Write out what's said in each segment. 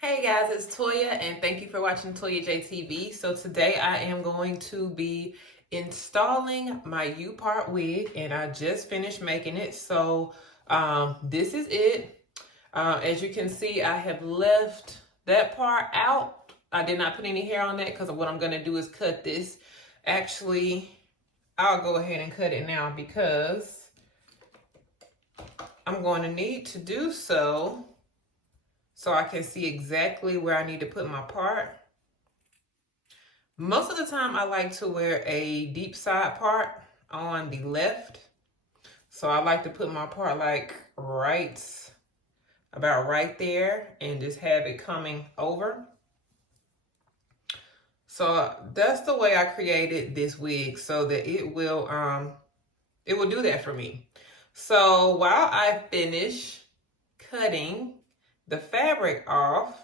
Hey guys, it's Toya and thank you for watching ToyaJTV. So today I am going to be installing my U-part wig and I just finished making it. So this is it. As you can see, I have left that part out. I did not put any hair on that because what I'm going to do is cut this. Actually, I'll go ahead and cut it now because I'm going to need to do so I can see exactly where I need to put my part. Most of the time I like to wear a deep side part on the left. So I like to put my part like about right there and just have it coming over. So that's the way I created this wig so that it will do that for me. So while I finish cutting the fabric off,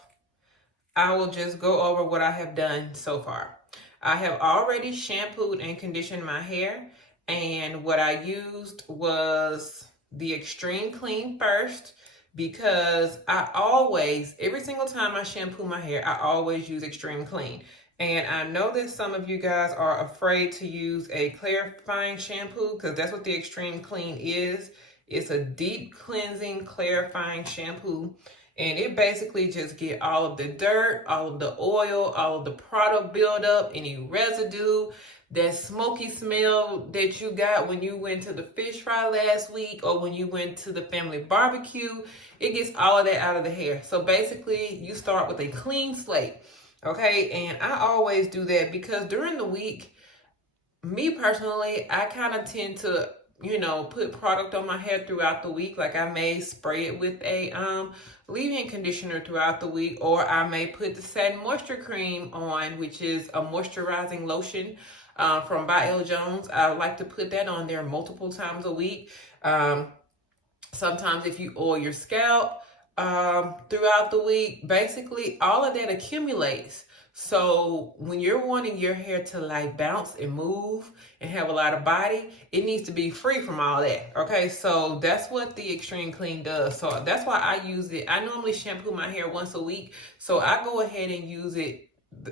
I will just go over what I have done so far. I have already shampooed and conditioned my hair, and what I used was the Extreme Clean first because every single time I shampoo my hair, I always use Extreme Clean. And I know that some of you guys are afraid to use a clarifying shampoo because that's what the Extreme Clean is. It's a deep cleansing, clarifying shampoo. And it basically just get all of the dirt, all of the oil, all of the product buildup, any residue, that smoky smell that you got when you went to the fish fry last week or when you went to the family barbecue. It gets all of that out of the hair. So basically, you start with a clean slate. Okay, and I always do that because during the week, me personally, I kind of tend to, put product on my hair throughout the week. Like I may spray it with a leave-in conditioner throughout the week, or I may put the Satin Moisture Cream on, which is a moisturizing lotion from by L. Jones. I like to put that on there multiple times a week. Sometimes if you oil your scalp throughout the week, basically all of that accumulates. So when you're wanting your hair to like bounce and move and have a lot of body, it needs to be free from all that. Okay, so that's what the Extreme Clean does. So that's why I use it. I normally shampoo my hair once a week, so I go ahead and use it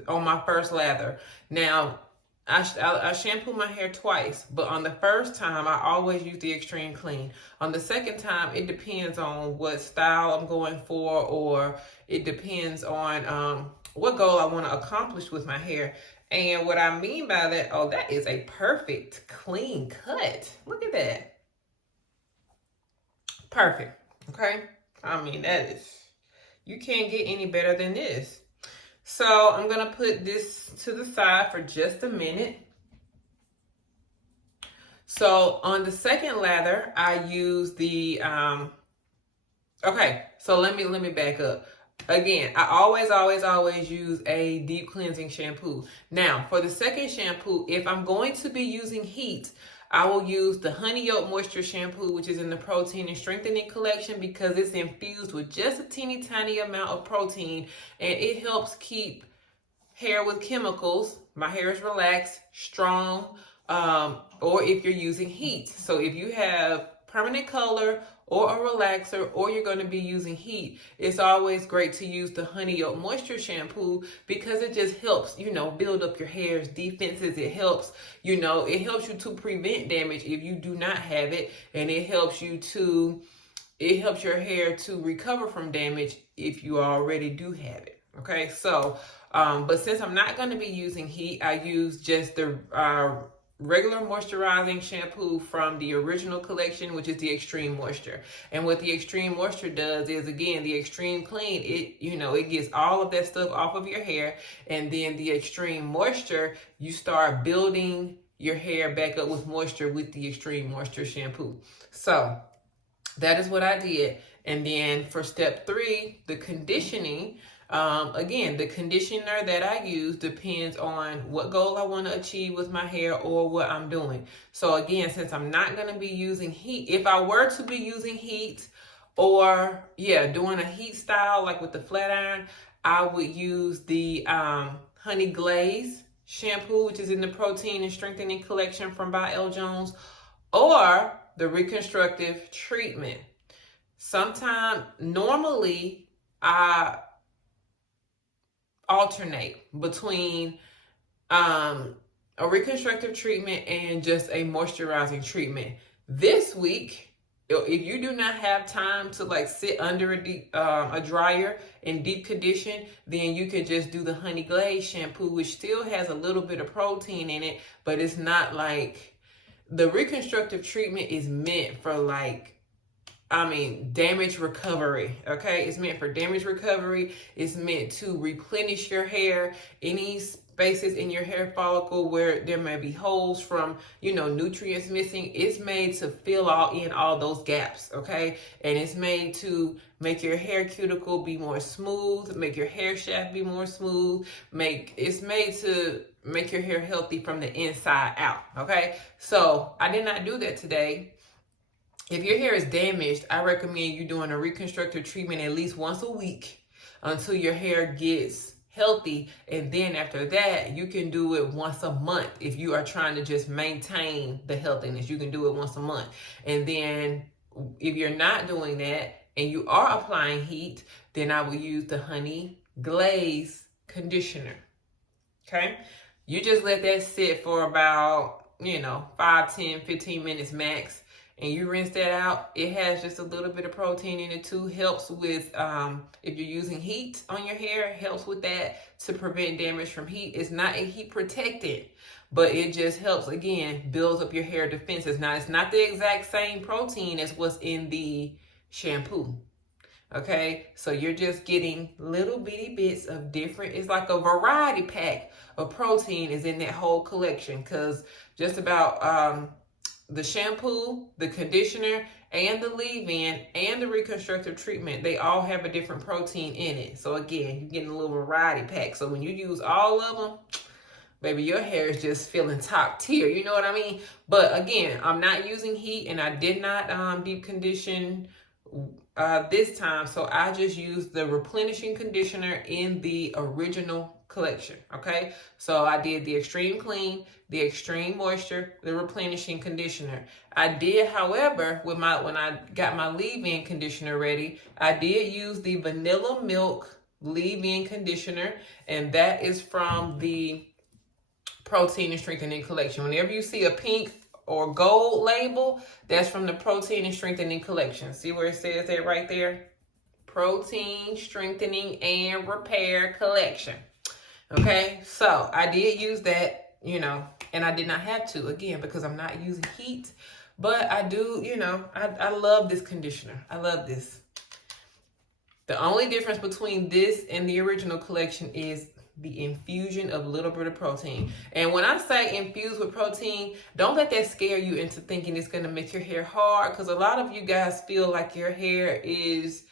on my first lather. Now, I shampoo my hair twice, but on the first time, I always use the Extreme Clean. On the second time, it depends on what style I'm going for, or it depends on what goal I want to accomplish with my hair. And what I mean by that, oh, that is a perfect clean cut. Look at that. Perfect. Okay. I mean, you can't get any better than this. So I'm going to put this to the side for just a minute. So on the second lather, I use the, okay, so let me back up. Again, I always use a deep cleansing shampoo. Now, for the second shampoo, if I'm going to be using heat, I will use the Honey Oat Moisture Shampoo, which is in the Protein and Strengthening collection because it's infused with just a teeny tiny amount of protein, and it helps keep hair with chemicals. My hair is relaxed, strong, or if you're using heat. So if you have permanent color or a relaxer, or you're going to be using heat, it's always great to use the Honey Oat Moisture Shampoo because it just helps, build up your hair's defenses. It helps, it helps you to prevent damage if you do not have it, and it helps your hair to recover from damage if you already do have it. Okay, so, but since I'm not going to be using heat, I use just the regular moisturizing shampoo from the original collection, which is the Extreme Moisture. And what the Extreme Moisture does is, again, the Extreme Clean, it gets all of that stuff off of your hair. And then the Extreme Moisture, you start building your hair back up with moisture with the Extreme Moisture shampoo. So that is what I did. And then for step 3, the conditioning, again, the conditioner that I use depends on what goal I want to achieve with my hair or what I'm doing. So again, since I'm not going to be using heat, if I were to be using heat or, doing a heat style like with the flat iron, I would use the Honey Glaze shampoo, which is in the Protein and Strengthening collection from by L. Jones, or the Reconstructive Treatment. Normally, alternate between a reconstructive treatment and just a moisturizing treatment. This week, if you do not have time to like sit under a dryer and deep condition, then you can just do the honey glaze shampoo, which still has a little bit of protein in it, but it's not like, the reconstructive treatment is meant for like, damage recovery, okay? It's meant for damage recovery. It's meant to replenish your hair, any spaces in your hair follicle where there may be holes from, nutrients missing. It's made to fill all those gaps, okay? And it's made to make your hair cuticle be more smooth, make your hair shaft be more smooth, it's made to make your hair healthy from the inside out, okay? So I did not do that today. If your hair is damaged, I recommend you doing a reconstructive treatment at least once a week until your hair gets healthy. And then after that, you can do it once a month. If you are trying to just maintain the healthiness, you can do it once a month. And then if you're not doing that and you are applying heat, then I will use the honey glaze conditioner. Okay? You just let that sit for about, 5, 10, 15 minutes max. And you rinse that out. It has just a little bit of protein in it too. Helps with, if you're using heat on your hair, helps with that to prevent damage from heat. It's not a heat protectant, but it just helps, again, builds up your hair defenses. Now, it's not the exact same protein as what's in the shampoo. Okay, so you're just getting little bitty bits of different, it's like a variety pack of protein is in that whole collection, because just about, the shampoo, the conditioner, and the leave-in, and the reconstructive treatment, they all have a different protein in it. So again, you're getting a little variety pack. So when you use all of them, baby, your hair is just feeling top tier. You know what I mean? But again, I'm not using heat, and I did not deep condition this time. So I just used the replenishing conditioner in the original collection. Okay, so I did the extreme clean, the extreme moisture, the replenishing conditioner. I did, however, when I got my leave-in conditioner ready, I did use the vanilla milk leave-in conditioner, and that is from the protein and strengthening collection. Whenever you see a pink or gold label, that's from the protein and strengthening collection. See where it says that right there? Protein, strengthening, and repair collection. Okay, so I did use that, and I did not have to, again, because I'm not using heat, but I do, I love this conditioner. I love this. The only difference between this and the original collection is the infusion of a little bit of protein. And when I say infused with protein, don't let that scare you into thinking it's going to make your hair hard, because a lot of you guys feel like your hair is,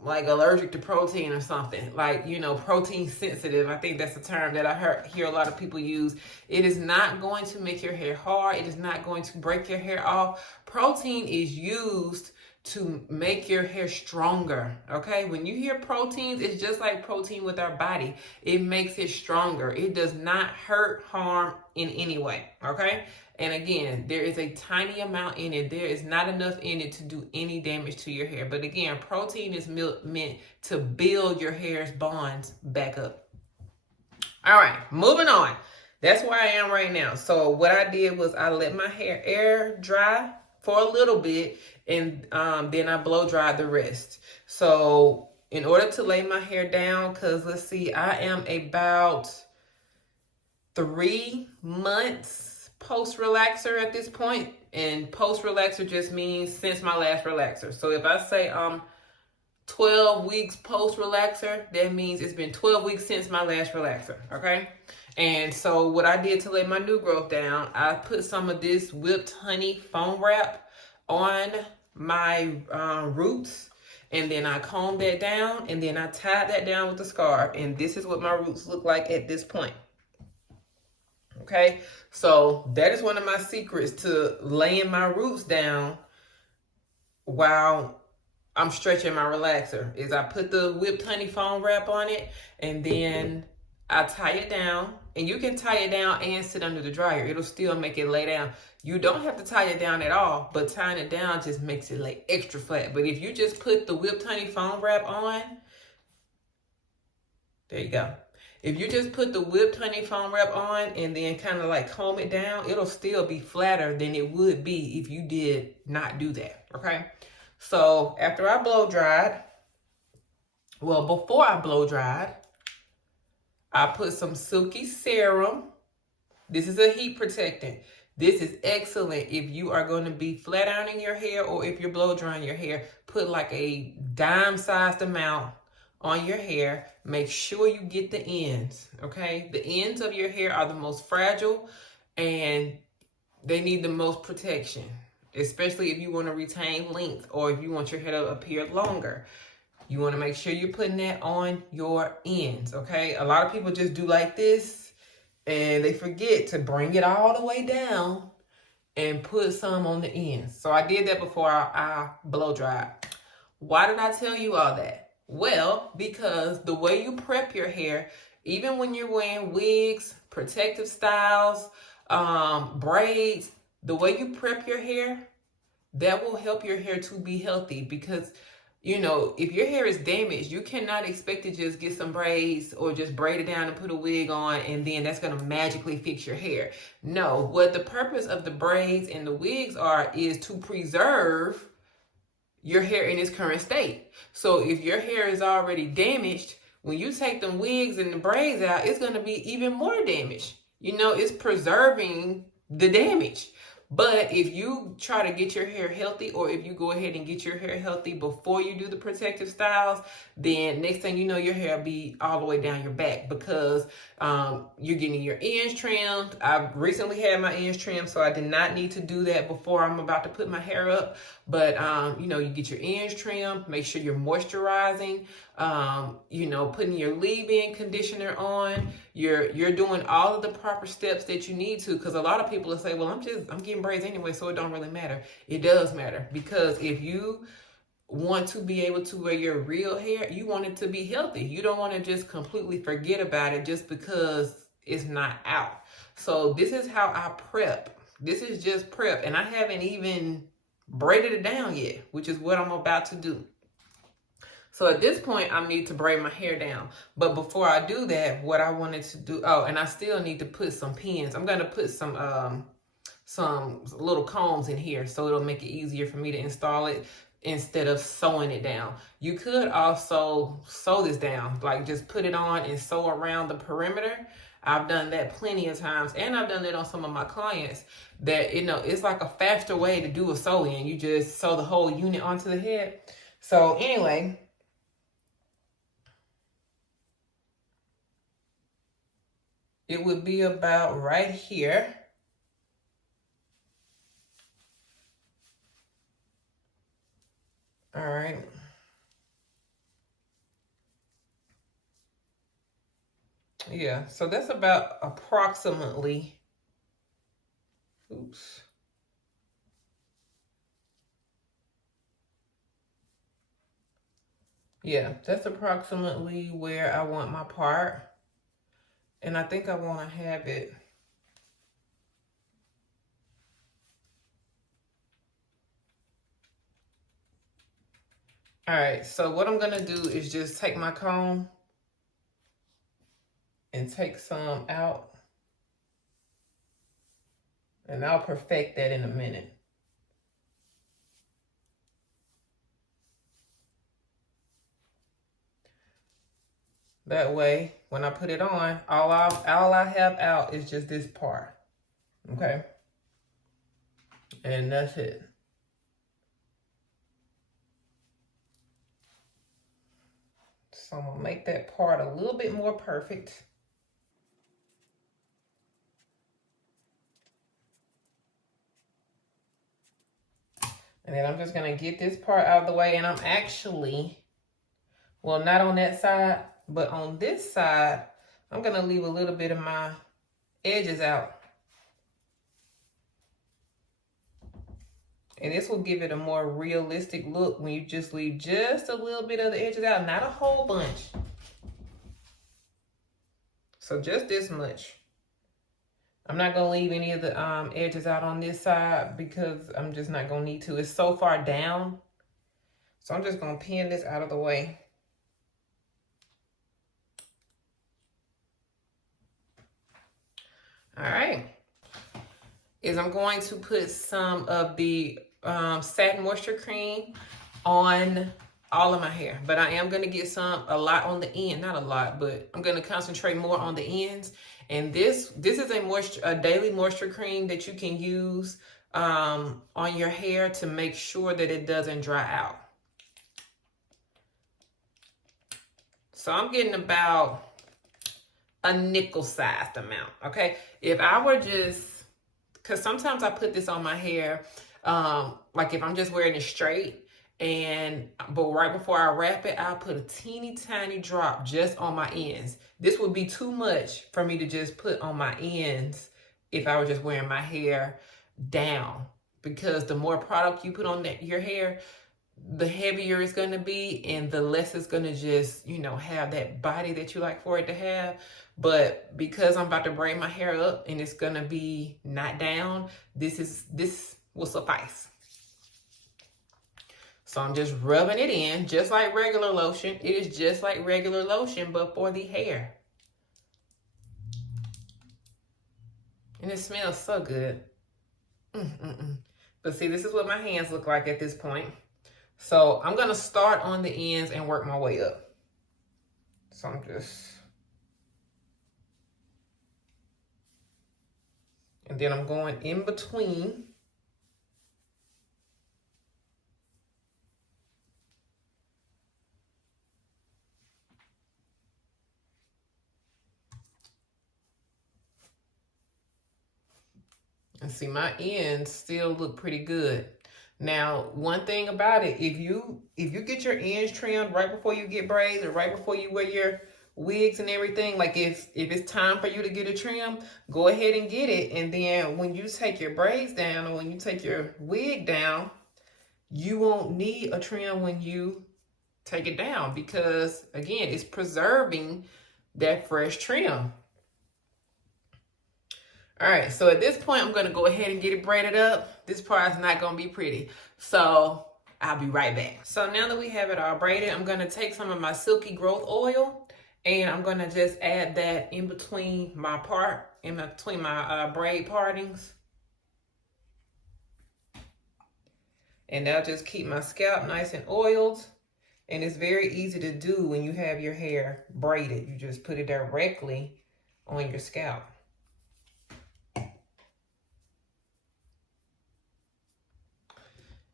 like allergic to protein or something, like, protein sensitive. I think that's the term that I hear a lot of people use. It is not going to make your hair hard. It is not going to break your hair off. Protein is used to make your hair stronger. Okay, when you hear proteins, it's just like protein with our body. It makes it stronger. It does not hurt, harm in any way. Okay, and again, there is a tiny amount in it. There is not enough in it to do any damage to your hair. But again, protein is meant to build your hair's bonds back up. All right, moving on. That's where I am right now. So what I did was I let my hair air dry for a little bit, and then I blow dried the rest. So in order to lay my hair down, because let's see, I am about 3 months post-relaxer at this point. And post-relaxer just means since my last relaxer. So if I say 12 weeks post-relaxer, that means it's been 12 weeks since my last relaxer, okay? And so what I did to lay my new growth down, I put some of this whipped honey foam wrap on my roots, and then I combed that down, and then I tied that down with a scarf, and this is what my roots look like at this point. Okay, so that is one of my secrets to laying my roots down while I'm stretching my relaxer, is I put the whipped honey foam wrap on it, and then I tie it down. And you can tie it down and sit under the dryer. It'll still make it lay down. You don't have to tie it down at all, but tying it down just makes it lay extra flat. But if you just put the whipped honey foam wrap on, There you go. If you just put the whipped honey foam wrap on and then kind of like comb it down, it'll still be flatter than it would be if you did not do that, okay? So after I blow dried, well, before I blow dried, I put some Silky Serum. This is a heat protectant. This is excellent if you are going to be flat ironing your hair or if you're blow drying your hair. Put like a dime-sized amount on your hair. Make sure you get the ends, okay? The ends of your hair are the most fragile and they need the most protection, especially if you want to retain length or if you want your hair to appear longer. You want to make sure you're putting that on your ends, okay? A lot of people just do like this and they forget to bring it all the way down and put some on the ends. So I did that before I blow dried. Why did I tell you all that? Well, because the way you prep your hair, even when you're wearing wigs, protective styles, braids, the way you prep your hair, that will help your hair to be healthy. Because, you know, if your hair is damaged, you cannot expect to just get some braids or just braid it down and put a wig on and then that's going to magically fix your hair. No, what the purpose of the braids and the wigs are is to preserve your hair in its current state. So if your hair is already damaged, when you take them wigs and the braids out, it's going to be even more damaged. You know, it's preserving the damage. But if you try to get your hair healthy, or if you go ahead and get your hair healthy before you do the protective styles, then next thing you know, your hair will be all the way down your back because you're getting your ends trimmed. I recently had my ends trimmed, so I did not need to do that before I'm about to put my hair up. But, you know, you get your ends trimmed, make sure you're moisturizing, you know, putting your leave-in conditioner on. You're doing all of the proper steps that you need to, because a lot of people will say, well, I'm getting braids anyway, so it don't really matter. It does matter, because if you want to be able to wear your real hair, you want it to be healthy. You don't want to just completely forget about it just because it's not out. So this is how I prep. This is just prep, and I haven't even braided it down yet, which is what I'm about to do. So at this point, I need to braid my hair down. But before I do that, what I wanted to do, oh, and I still need to put some pins. I'm going to put some little combs in here so it'll make it easier for me to install it instead of sewing it down. You could also sew this down, like just put it on and sew around the perimeter. I've done that plenty of times, and I've done that on some of my clients. That, you know, it's like a faster way to do a sew-in. You just sew the whole unit onto the head. So anyway, it would be about right here. All right. Yeah, so that's about approximately, oops. Yeah, that's approximately where I want my part. And I think I want to have it all right, so what I'm gonna do is just take my comb and take some out, and I'll perfect that in a minute. That way, when I put it on, all I have out is just this part, okay? And that's it. So I'm gonna make that part a little bit more perfect. And then I'm just gonna get this part out of the way, and I'm actually, well, not on that side, but on this side, I'm gonna leave a little bit of my edges out. And this will give it a more realistic look when you just leave just a little bit of the edges out, not a whole bunch. So just this much. I'm not gonna leave any of the edges out on this side because I'm just not gonna need to. It's so far down. So I'm just gonna pin this out of the way. All right. Is I'm going to put some of the satin moisture cream on all of my hair, but I am going to get a lot on the end, not a lot, but I'm going to concentrate more on the ends. And this is a daily moisture cream that you can use on your hair to make sure that it doesn't dry out. So I'm getting about a nickel-sized amount, okay? If I were just, because sometimes I put this on my hair, like if I'm just wearing it straight, but right before I wrap it, I'll put a teeny tiny drop just on my ends. This would be too much for me to just put on my ends if I were just wearing my hair down, because the more product you put on your hair, the heavier it's going to be and the less it's going to just, have that body that you like for it to have. But because I'm about to braid my hair up and it's going to be not down, this will suffice. So I'm just rubbing it in just like regular lotion. It is just like regular lotion, but for the hair. And it smells so good. But see, this is what my hands look like at this point. So I'm going to start on the ends and work my way up. So I'm just... And then I'm going in between. And see, my ends still look pretty good. Now, one thing about it, if you get your ends trimmed right before you get braids or right before you wear your wigs and everything, like if it's time for you to get a trim, go ahead and get it. And then when you take your braids down or when you take your wig down, you won't need a trim when you take it down, because again, it's preserving that fresh trim. All right, so at this point, I'm going to go ahead and get it braided up. This part is not going to be pretty, so I'll be right back. So now that we have it all braided, I'm going to take some of my silky growth oil, and I'm going to just add that in between my braid partings. And that'll just keep my scalp nice and oiled. And it's very easy to do when you have your hair braided. You just put it directly on your scalp.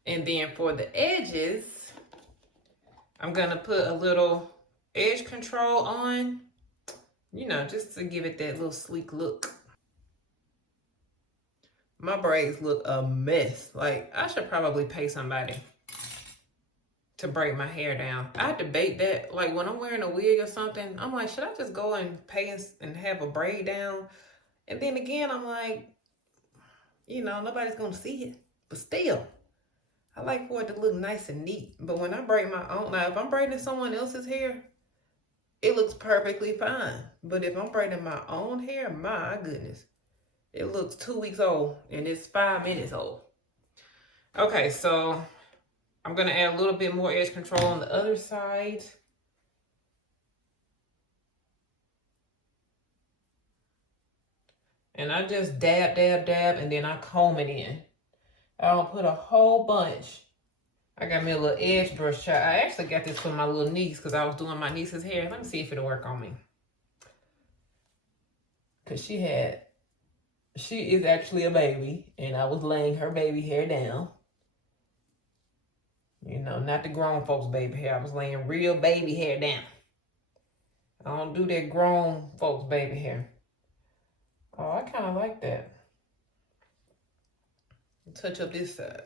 And then for the edges, I'm gonna put a little edge control on, just to give it that little sleek look. My braids look a mess. Like, I should probably pay somebody to braid my hair down. I debate that. Like, when I'm wearing a wig or something, I'm like, should I just go and pay and have a braid down? And then again, I'm like, nobody's gonna see it. But still, I like for it to look nice and neat. But when I braid my own, now if I'm braiding someone else's hair, it looks perfectly fine. But if I'm braiding my own hair, my goodness, it looks 2 weeks old and it's 5 minutes old. Okay, so I'm gonna add a little bit more edge control on the other side. And I just dab, dab, dab, and then I comb it in. I don't put a whole bunch. I got me a little edge brush. I actually got this for my little niece because I was doing my niece's hair. Let me see if it'll work on me. Because she is actually a baby, and I was laying her baby hair down. Not the grown folks' baby hair. I was laying real baby hair down. I don't do that grown folks' baby hair. Oh, I kind of like that. Touch up this side.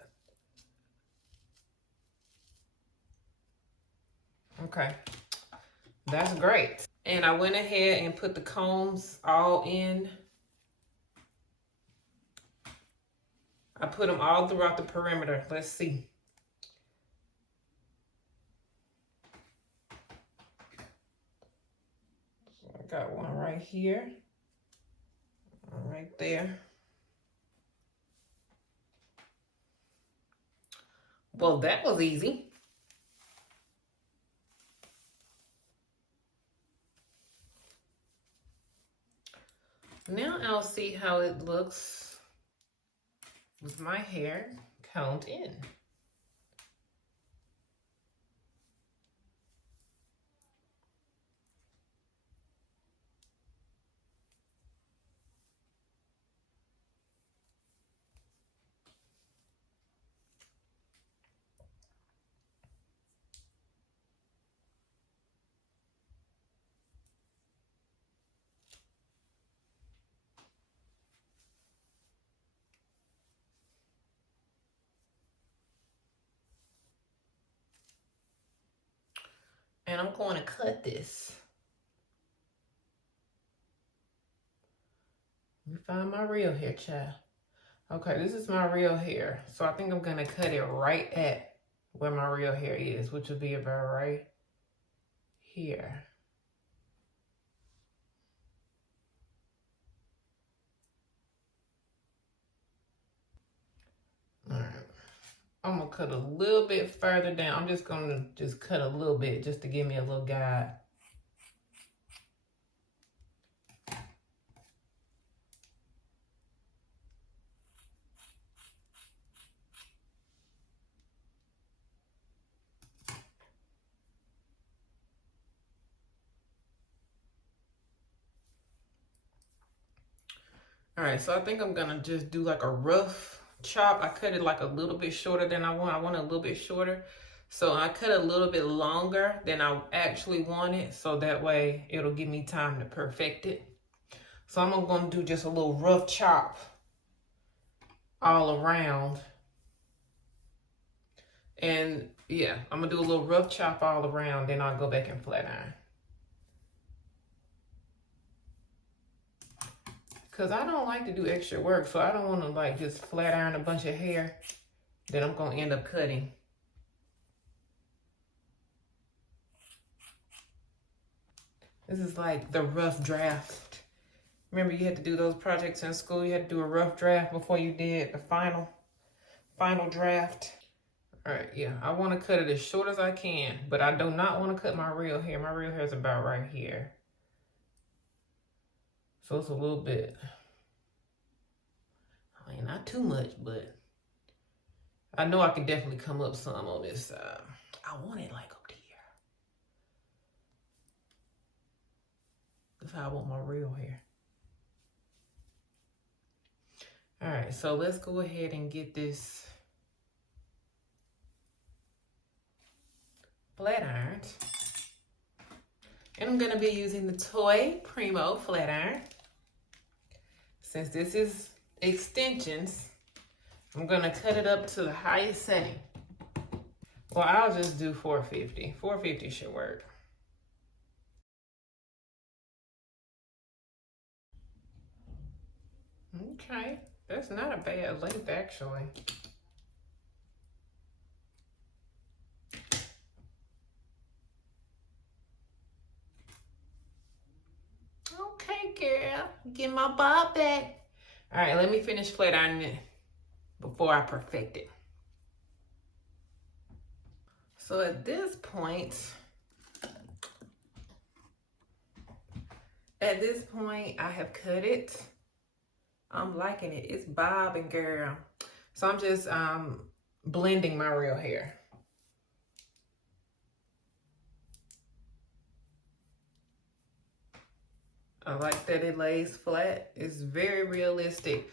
Okay, that's great. And I went ahead and put the combs all in. I put them all throughout the perimeter. Let's see. So I got one right here, one right there. Well, that was easy. Now I'll see how it looks with my hair combed in. And I'm going to cut this. Let me find my real hair, child. Okay, this is my real hair. So I think I'm gonna cut it right at where my real hair is, which would be about right here. All right. I'm gonna cut a little bit further down. I'm just gonna cut a little bit just to give me a little guide. All right, so I think I'm gonna just do like a rough chop. I cut it like a little bit shorter than I want. I want it a little bit shorter. So I cut a little bit longer than I actually wanted. So that way it'll give me time to perfect it. So I'm gonna do just a little rough chop all around. And yeah, I'm gonna do a little rough chop all around, then I'll go back and flat iron. Cause I don't like to do extra work, so I don't wanna like just flat iron a bunch of hair that I'm gonna end up cutting. This is like the rough draft. Remember you had to do those projects in school, you had to do a rough draft before you did the final draft. All right, yeah, I wanna cut it as short as I can, but I do not wanna cut my real hair. My real hair is about right here. So it's a little bit, I mean, not too much, but I know I can definitely come up some on this side. I want it like up to here. That's how I want my real hair. All right, so let's go ahead and get this flat ironed. And I'm gonna be using the Toy Primo flat iron. Since this is extensions, I'm gonna cut it up to the highest setting. Well, I'll just do 450. 450 should work. Okay, that's not a bad length actually. Okay, girl, get my bob back. All right, let me finish flat ironing it before I perfect it. So at this point, I have cut it. I'm liking it. It's bobbing, girl. So I'm just blending my real hair. I like that it lays flat. It's very realistic.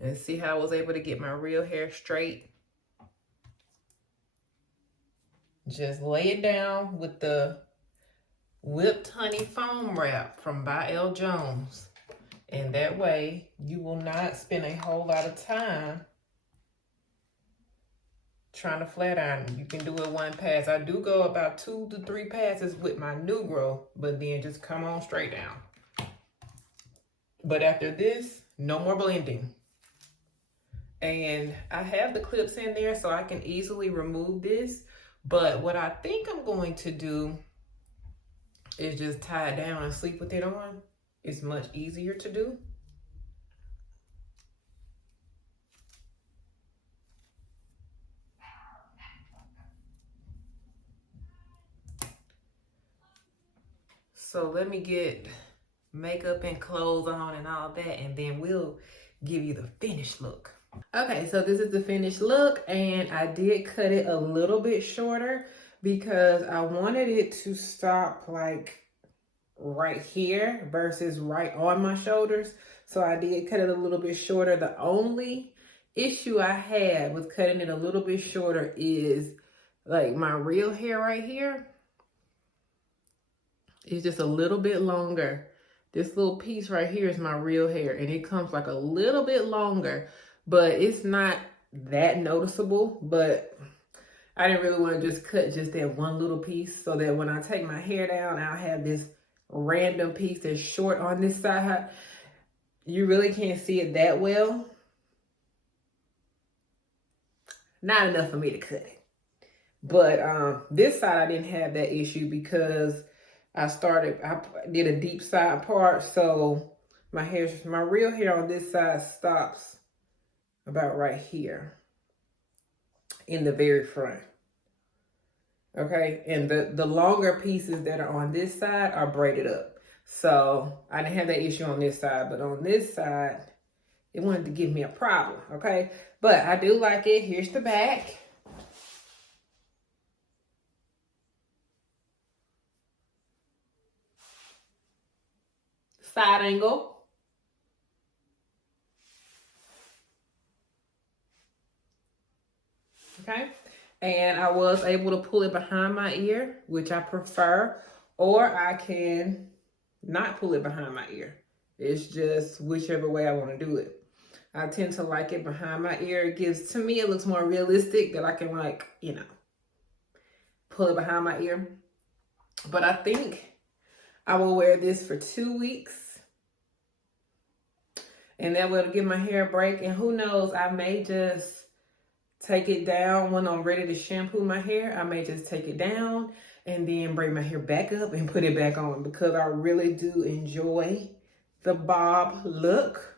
And see how I was able to get my real hair straight? Just lay it down with the whipped honey foam wrap from by L. Jones. And that way you will not spend a whole lot of time trying to flat iron. You can do it one pass. I do go about 2 to 3 passes with my new growth, but then just come on straight down. But after this, no more blending. And I have the clips in there so I can easily remove this. But what I think I'm going to do is just tie it down and sleep with it on. It's much easier to do. So let me get makeup and clothes on and all that, and then we'll give you the finished look. Okay, so this is the finished look, and I did cut it a little bit shorter because I wanted it to stop like right here versus right on my shoulders. So I did cut it a little bit shorter. The only issue I had with cutting it a little bit shorter is like my real hair right here is just a little bit longer. This little piece right here is my real hair, and it comes like a little bit longer, but it's not that noticeable. But I didn't really want to just cut just that one little piece, so that when I take my hair down, I'll have this random piece that's short on this side. You really can't see it that well. Not enough for me to cut it. But this side I didn't have that issue because I did a deep side part, so my real hair on this side stops about right here in the very front. Okay, and the longer pieces that are on this side are braided up. So I didn't have that issue on this side, but on this side, it wanted to give me a problem, okay? But I do like it. Here's the back. Side angle. Okay, and I was able to pull it behind my ear, which I prefer, or I can not pull it behind my ear. It's just whichever way I want to do it. I tend to like it behind my ear. To me, it looks more realistic that I can, like, you know, pull it behind my ear. But I think I will wear this for 2 weeks. And that will give my hair a break. And who knows, I may just take it down when I'm ready to shampoo my hair. I may just take it down and then bring my hair back up and put it back on, because I really do enjoy the bob look.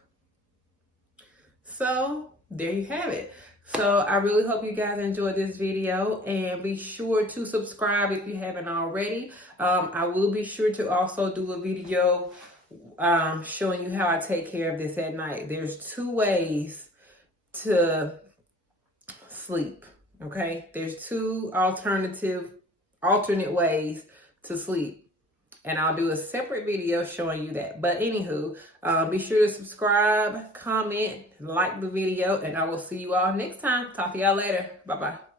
So there you have it. So I really hope you guys enjoyed this video, and be sure to subscribe if you haven't already. I will be sure to also do a video showing you how I take care of this at night. There's 2 ways to sleep, okay? There's 2 alternate ways to sleep, and I'll do a separate video showing you that. But anywho, be sure to subscribe, comment, like the video, and I will see you all next time. Talk to y'all later. Bye-bye.